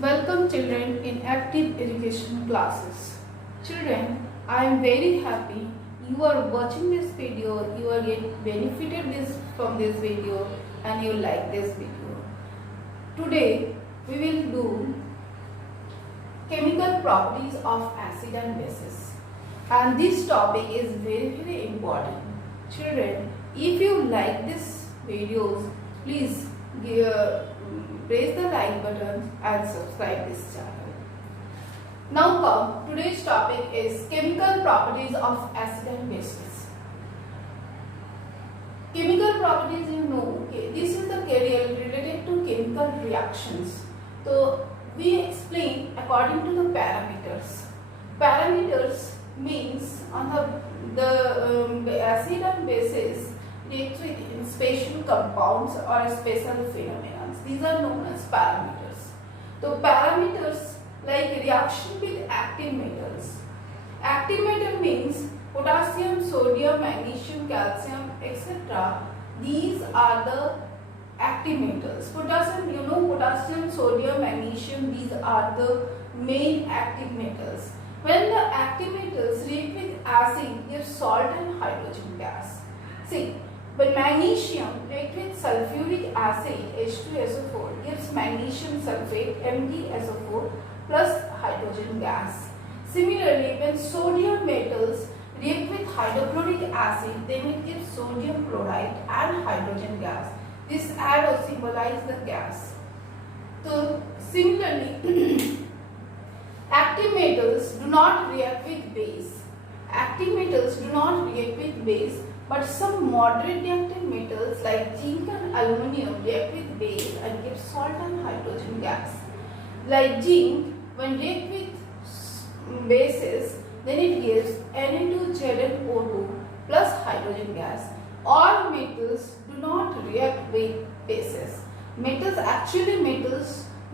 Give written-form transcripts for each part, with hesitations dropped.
Welcome children in active education classes. Children, I am very happy you are watching this video, you are getting benefited from this video and you like this video. Today we will do chemical properties of acid and bases. And this topic is very important. Children, if you like this videos, please press the like button and subscribe this channel. Now come, today's topic is chemical properties of acid and bases. Chemical properties, you know, this is the career related to chemical reactions. So we explain according to the parameters. Parameters means on the acid and bases react with special compounds or special phenomena. These are known as parameters. So parameters like reaction with active metals. Active metal means potassium, sodium, magnesium, calcium, etc. These are the active metals. Potassium, you know, potassium, sodium, magnesium, these are the main active metals. When the active metals react with acid, give salt and hydrogen gas. See, when magnesium react with sulfuric acid H2SO4 gives magnesium sulfate MgSO4 plus hydrogen gas. Similarly, when sodium metals react with hydrochloric acid, then it gives sodium chloride and hydrogen gas. This arrow symbolizes the gas. So similarly, active metals do not react with base. Active metals do not react with base, but some moderate reactive metals like zinc and aluminum react with base and give salt and hydrogen gas. Like zinc, when react with bases, then it gives Na2ZnO2 plus hydrogen gas. All metals do not react with bases. Metals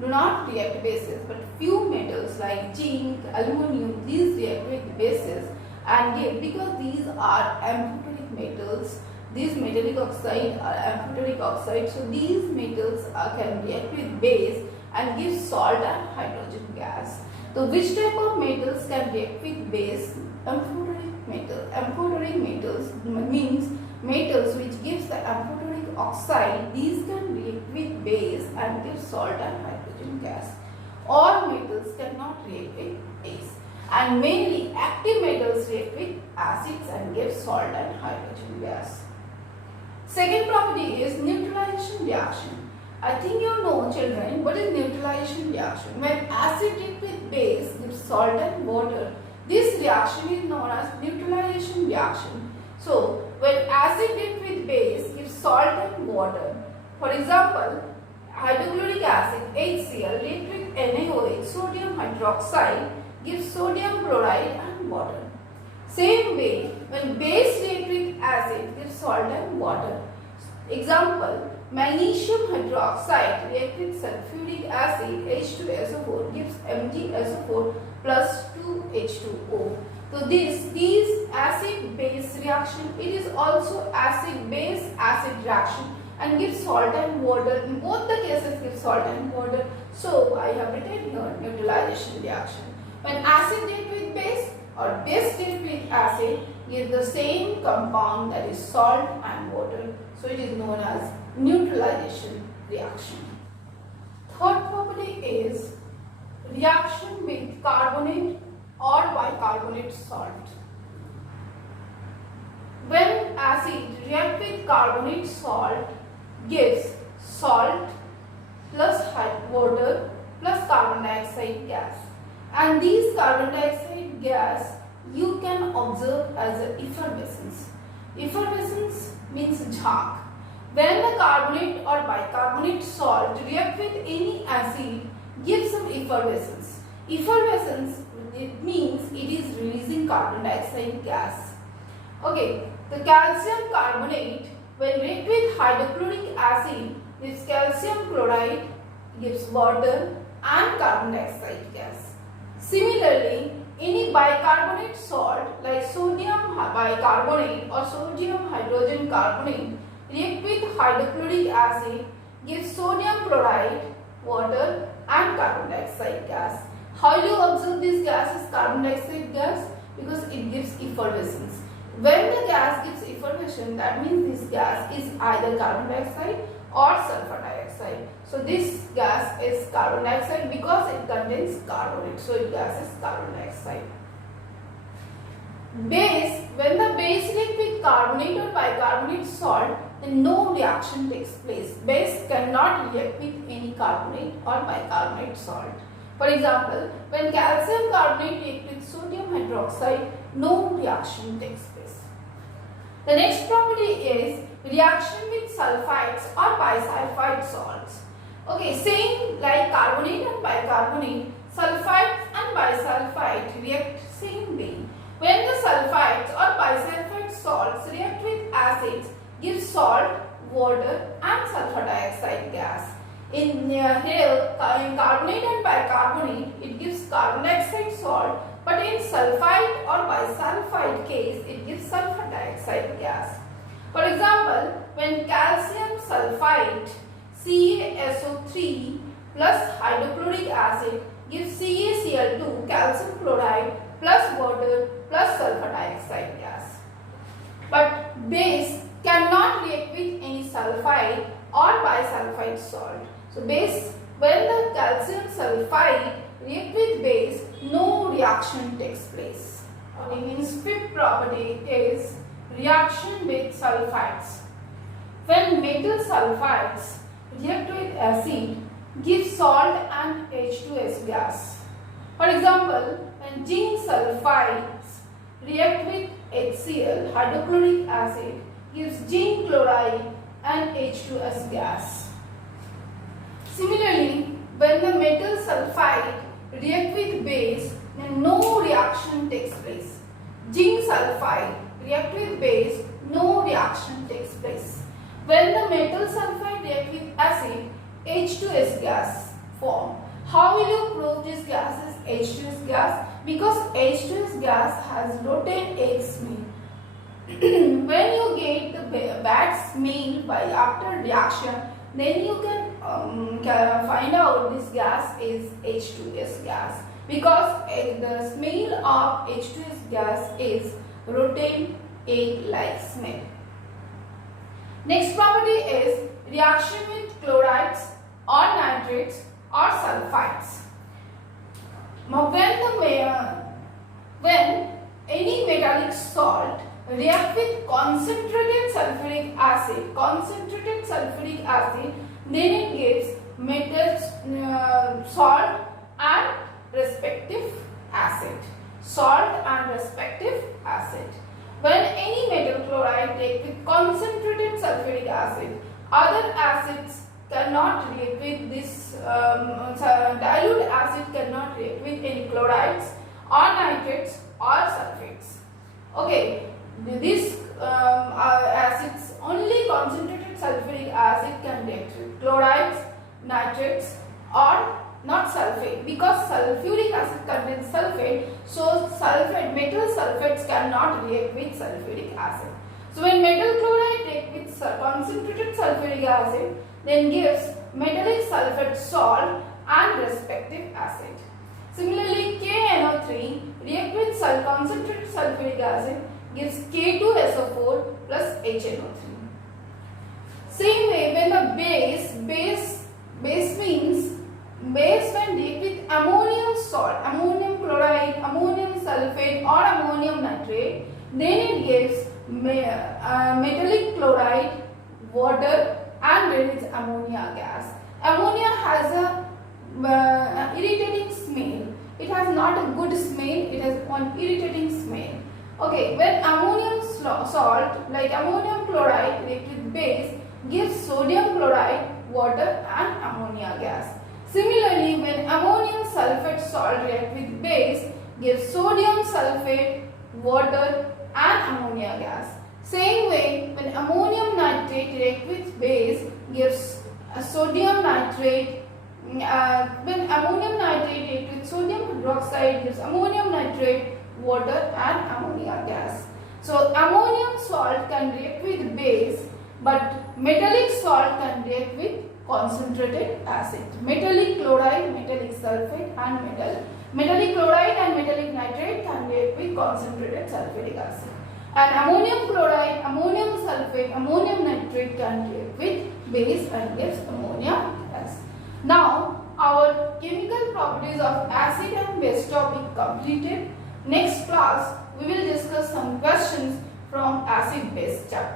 do not react with bases, but few metals like zinc, aluminum, these react with bases and give, because these are amphoteric metals, these metallic oxide are amphoteric oxide, so these metals can react with base and give salt and hydrogen gas. So which type of metals can react with base? Amphoteric metal. Amphoteric metals means metals which gives the amphoteric oxide, these can react with base and give salt and hydrogen gas. All metals cannot react with base. And mainly active metals react with acids and give salt and hydrogen gas. Second property is neutralization reaction. I think you know, children, what is neutralization reaction? When acid reacts with base gives salt and water, this reaction is known as neutralization reaction. So when acid reacts with base gives salt and water. For example, hydrochloric acid HCl reacts with NaOH, sodium hydroxide, gives sodium chloride and water. Same way, when base reacts with acid gives salt and water. Example, magnesium hydroxide reacts with sulfuric acid H2SO4 gives MgSO4 plus 2H2O. So these acid base reaction, it is also acid base acid reaction and gives salt and water. In both the cases give salt and water. So I have written here neutralization reaction. When acid reacts with base or base reacts with acid, give the same compound, that is salt and water. So it is known as neutralization reaction. Third property is reaction with carbonate or bicarbonate salt. When acid reacts with carbonate salt, gives salt plus water plus carbon dioxide gas. And these carbon dioxide gas you can observe as a effervescence. Effervescence means jhaag. When the carbonate or bicarbonate salt react with any acid, gives some effervescence. Effervescence, it means it is releasing carbon dioxide gas. Okay, the calcium carbonate when react with hydrochloric acid gives calcium chloride, gives water and carbon dioxide gas. Similarly, any bicarbonate salt like sodium bicarbonate or sodium hydrogen carbonate react with hydrochloric acid, gives sodium chloride, water and carbon dioxide gas. How do you observe this gas as carbon dioxide gas? Because it gives effervescence. When the gas gives effervescence, that means this gas is either carbon dioxide or sulfur dioxide. So this gas is carbon dioxide because it contains carbonate. So it gas is carbon dioxide. Base, when the base react with carbonate or bicarbonate salt, then no reaction takes place. Base cannot react with any carbonate or bicarbonate salt. For example, when calcium carbonate reacts with sodium hydroxide, no reaction takes place. The next property is reaction with sulfides or bisulfide salts. Okay, same like carbonate and bicarbonate, sulfides and bisulfide react same way. When the sulfides or bisulfide salts react with acids, give salt, water and sulfur dioxide gas. In carbonate and bicarbonate, it gives carbon dioxide salt, but in sulfide or bisulfide case, it gives sulfur dioxide gas. For example, when calcium sulfide CaSO3 plus hydrochloric acid gives CaCl2 calcium chloride plus water plus sulfur dioxide gas. But base cannot react with any sulfide or bisulfide salt. So base, when the calcium sulfide react with base, no reaction takes place. Okay, means fifth property is reaction with sulfides. When metal sulfides react with acid, give salt and H2S gas. For example, when zinc sulfides react with HCl, hydrochloric acid, gives zinc chloride and H2S gas. Similarly, when the metal sulfide react with base, then no reaction takes place. Zinc sulfide react with base, no reaction takes place. When the metal sulfide react with acid, H2S gas form. How will you prove this gas is H2S gas? Because H2S gas has rotate egg smell. When you get the bad smell by after reaction, then you can find out this gas is H2S gas, because the smell of H2S gas is rotate egg like smell. Next property is reaction with chlorides or nitrates or sulfides. When any metallic salt react with concentrated sulfuric acid, then it gives metal salt and respective acid. When any metal chloride react with concentrated sulfuric acid, other acids cannot react with this dilute acid cannot react with any chlorides or nitrates or sulfates. Okay, these acids, only concentrated sulfuric acid can react with chlorides, nitrates or not sulfate, because sulfuric acid contains sulfate, so metal sulfates cannot react with sulfuric acid. So when metal chloride react with concentrated sulfuric acid, then gives metallic sulfate salt and respective acid. Similarly, KNO3 react with concentrated sulfuric acid, gives K2SO4 plus HNO3. Same way, when the base means base when react with ammonium salt, ammonium chloride, ammonium sulfate or ammonium nitrate, then it gives metallic chloride, water and there is ammonia gas. Ammonia has a irritating smell. It has not a good smell, it has one irritating smell. Okay, when ammonium salt like ammonium chloride react with base, gives sodium chloride, water and ammonia gas. Similarly, when ammonium sulfate salt react with base, gives sodium sulfate, water and ammonia gas. Same way, when ammonium nitrate react with base, gives sodium nitrate. When ammonium nitrate react with sodium hydroxide, gives ammonium nitrate, water and ammonia gas. So ammonium salt can react with base, but metallic salt can react with concentrated acid. Metallic chloride, metallic sulfate and metallic chloride and metallic nitrate can react with concentrated sulfuric acid. And ammonium chloride, ammonium sulfate, ammonium nitrate can react with base and gives ammonia gas. Now our chemical properties of acid and base topic completed. Next class we will discuss some questions from acid base chapter.